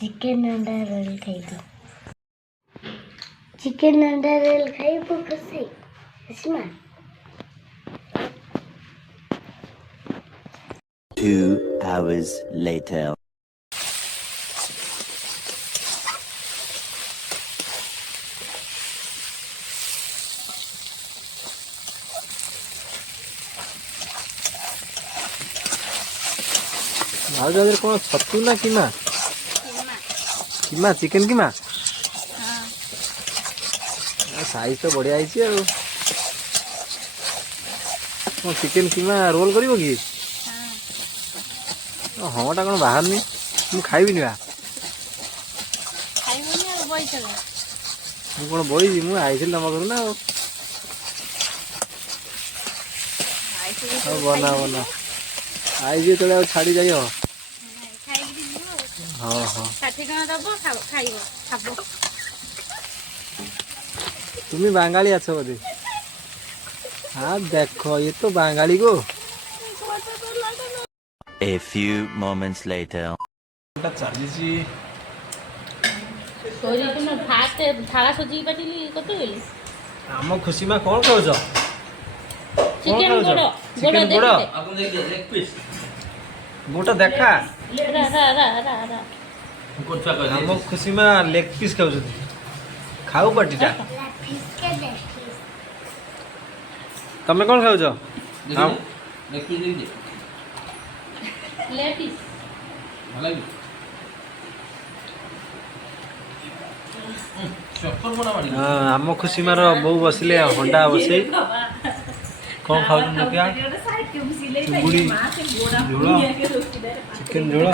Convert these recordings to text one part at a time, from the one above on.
Chicken अंडा role खाइबो chicken अंडा role खाइबो खुशी हसीमा 2 hours later. भाउज कौन छतु ना किमा किमा चिकेन किमा साइज तो बढ़िया है चिकेन किमा रोल करिवो कि हाँ टा कौन बाहर नहीं मुझे खाइबिनी बा कौन बड़ी मुझे आई तुम घर ना बना बना आई तो छाड़ी जाइए हाँ हाँ तुम्हें बांगाली आছো बोधे हाँ देखो ये तो बांगाली को A few moments later. चली आम खुशी में कौन खाऊ चिकन गोड़ चिकन गोड़ गोटा देखा आम खुशी में लेग पीस खाऊ खाऊ पार्टीटा तमें कौन खाऊ आम खुशी मार बो बसिले हंडा बसई कौन खाऊ देखिया चिंगुड़ी झोल चिकेन झोल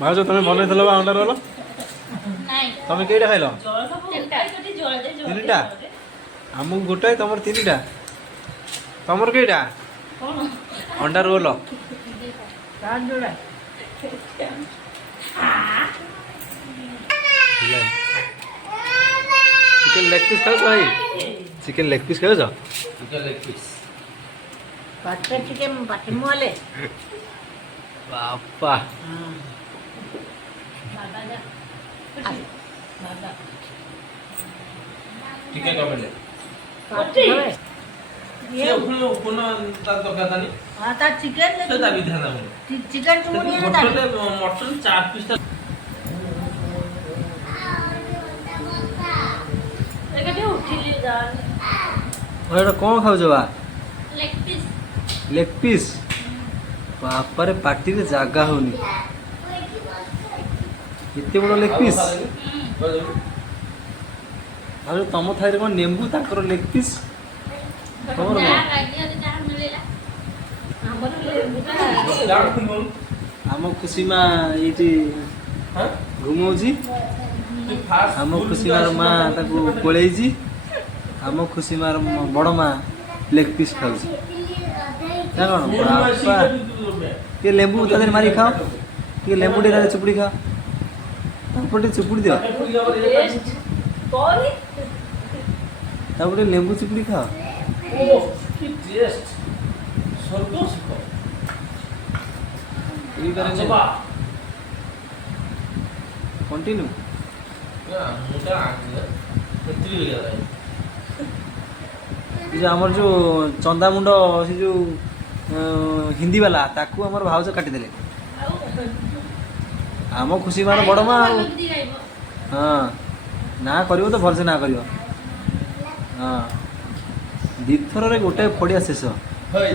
भाज तुम बनई अंडा रोल तुम कईटा खाइल तीन टा आमको गोटाए तुम तीन टा तुमर कईटा अंडा रोल चिकेन लेग पीस खाऊ भाई चिकेन लेग पीस खाऊ chicken leg piece butter chicken butter मोले बापा चिकन कमेले ये पुनो तार दरकार तानी हां ता चिकन से दाबी ध्यान हम चिकन चुमुनी है ना मटन 4 पीस एके उठिली जान ओएटा कौन खाऊ बा लेग लेग पीस बापा रे पार्टी रे जागा होनी इतने बड़ लेग पीस अरे तुम थाई कौन नेम्बू ताकर लेग पीस तमर आम खुशी माँ ये घुमाऊँ आम खुशी मार माँ कोलैजी आम खुशी मार बड़ माँ लेग पीस खाऊ कौन बापा ये लेंबू तादेर मारी खाओ ये लेंबू टे चुपुड़ी खाओ तापटे चुपुड़ी दियो तापटे लेंबू चुपुड़ी खाओ की टेस्ट स्वर्ग सुख ये करेंगे कंटिन्यू ना मुटा कितनी हो गया जो आमर जो चंदा मुंड से जो हिंदी वाला ताकू आमर भाउज काटिदेले आम खुशी मार बड़ माँ हाँ ना करियो तो भलसे ना करियो हाँ दीथर रे गोटे फड़िया शेष हई